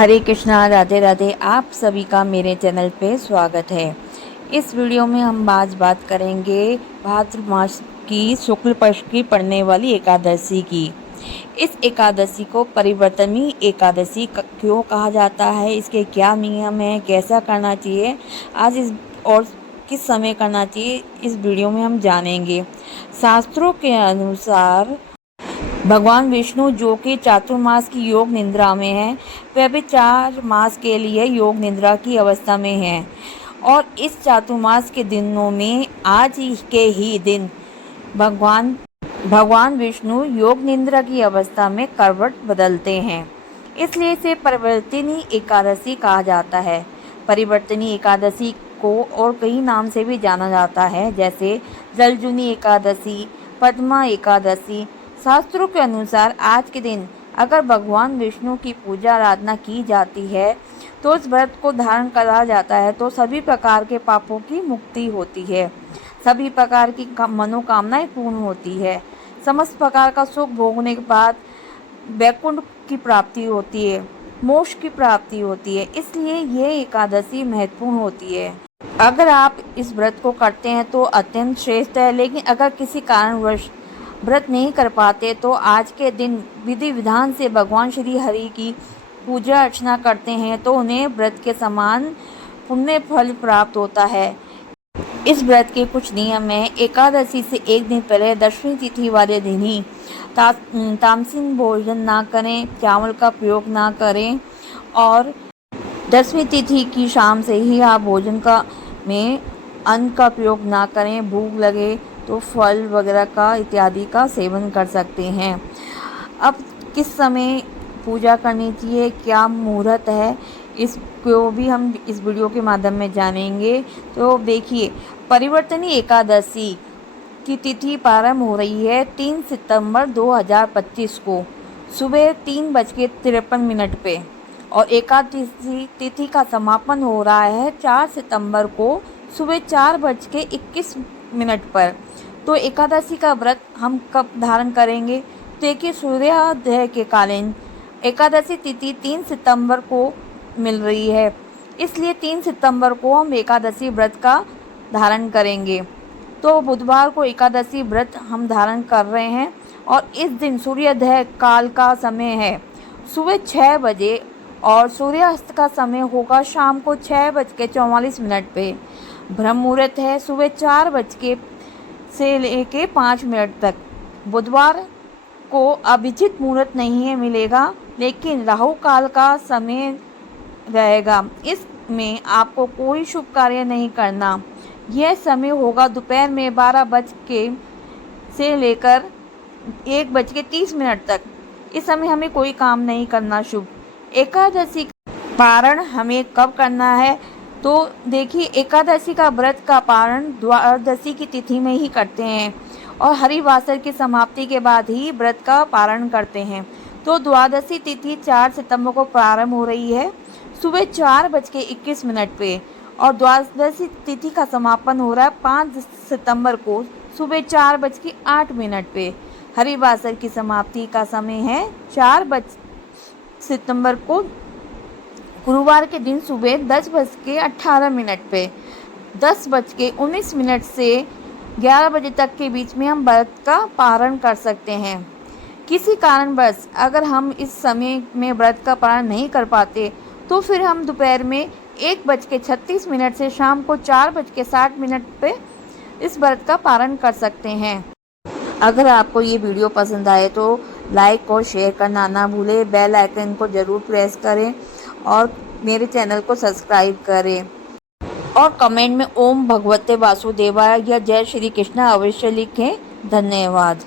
हरे कृष्णा, राधे राधे। आप सभी का मेरे चैनल पे स्वागत है। इस वीडियो में हम आज बात करेंगे भाद्र मास की शुक्ल पक्ष की पड़ने वाली एकादशी की। इस एकादशी को परिवर्तनी एकादशी क्यों कहा जाता है, इसके क्या नियम हैं, कैसा करना चाहिए, आज इस और किस समय करना चाहिए, इस वीडियो में हम जानेंगे। शास्त्रों के अनुसार भगवान विष्णु जो कि चातुर्मास की योग निद्रा में है, वह भी 4 मास के लिए योग निद्रा की अवस्था में है। और इस चातुर्मास के दिनों में आज के ही दिन भगवान विष्णु योग निद्रा की अवस्था में करवट बदलते हैं, इसलिए इसे परिवर्तनी एकादशी कहा जाता है। परिवर्तनी एकादशी को और कई नाम से भी जाना जाता है, जैसे जलजुनी एकादशी, पद्मा एकादशी। शास्त्रों के अनुसार आज के दिन अगर भगवान विष्णु की पूजा आराधना की जाती है तो इस व्रत को धारण करा जाता है तो सभी प्रकार के पापों की मुक्ति होती है, सभी प्रकार की मनोकामनाएं पूर्ण होती है, समस्त प्रकार का सुख भोगने के बाद वैकुंठ की प्राप्ति होती है, मोक्ष की प्राप्ति होती है। इसलिए ये एकादशी महत्वपूर्ण होती है। अगर आप इस व्रत को करते हैं तो अत्यंत श्रेष्ठ है, लेकिन अगर किसी कारणवश व्रत नहीं कर पाते तो आज के दिन विधि विधान से भगवान श्री हरि की पूजा अर्चना करते हैं तो उन्हें व्रत के समान पुण्य फल प्राप्त होता है। इस व्रत के कुछ नियम हैं। एकादशी से एक दिन पहले दशमी तिथि वाले दिन ही तामसिक भोजन ना करें, चावल का प्रयोग ना करें, और दशमी तिथि की शाम से ही आप भोजन में अन्न का प्रयोग ना करें। भूख लगे तो फल वगैरह का इत्यादि का सेवन कर सकते हैं। अब किस समय पूजा करनी चाहिए, क्या मुहूर्त है, इसको भी हम इस वीडियो के माध्यम में जानेंगे। तो देखिए, परिवर्तनी एकादशी की तिथि प्रारंभ हो रही है 3 सितंबर 2025 को सुबह 3:53 पे, और एकादशी तिथि का समापन हो रहा है 4 सितंबर को सुबह 4:21 पर। तो एकादशी का व्रत हम कब धारण करेंगे? देखिए, सूर्योदय के कालीन एकादशी तिथि 3 सितंबर को मिल रही है, इसलिए 3 सितंबर को हम एकादशी व्रत का धारण करेंगे। तो बुधवार को एकादशी व्रत हम धारण कर रहे हैं, और इस दिन सूर्योदय काल का समय है सुबह 6 बजे, और सूर्यास्त का समय होगा शाम को 6:44 पे। ब्रह्म मुहूर्त है सुबह 4 बजे से लेके 5 मिनट तक। बुधवार को अभिजित मुहूर्त नहीं मिलेगा, लेकिन राहु काल का समय रहेगा। इसमें आपको कोई शुभ कार्य नहीं करना। यह समय होगा दोपहर में 12 बजे से लेकर 1:30 तक। इस समय हमें कोई काम नहीं करना शुभ। एकादशी पारण हमें कब करना है? तो देखिए, एकादशी का व्रत का पारण द्वादशी की तिथि में ही करते हैं, और हरिवासर की समाप्ति के बाद ही व्रत का पारण करते हैं। तो द्वादशी तिथि 4 सितंबर को प्रारंभ हो रही है सुबह 4:21 पे, और द्वादशी तिथि का समापन हो रहा है 5 सितंबर को सुबह 4:08 पे। हरिवासर की समाप्ति का समय है 4 सितंबर को गुरुवार के दिन सुबह 10:18 पे। 10:19 से 11 बजे तक के बीच में हम व्रत का पारण कर सकते हैं। किसी कारणवश अगर हम इस समय में व्रत का पारण नहीं कर पाते तो फिर हम दोपहर में 1:36 से शाम को 4:60 पे इस व्रत का पारण कर सकते हैं। अगर आपको ये वीडियो पसंद आए तो लाइक और शेयर करना ना भूलें। बेल आइकन को ज़रूर प्रेस करें और मेरे चैनल को सब्सक्राइब करें, और कमेंट में ओम भगवते वासुदेवाय या जय श्री कृष्ण अवश्य लिखें। धन्यवाद।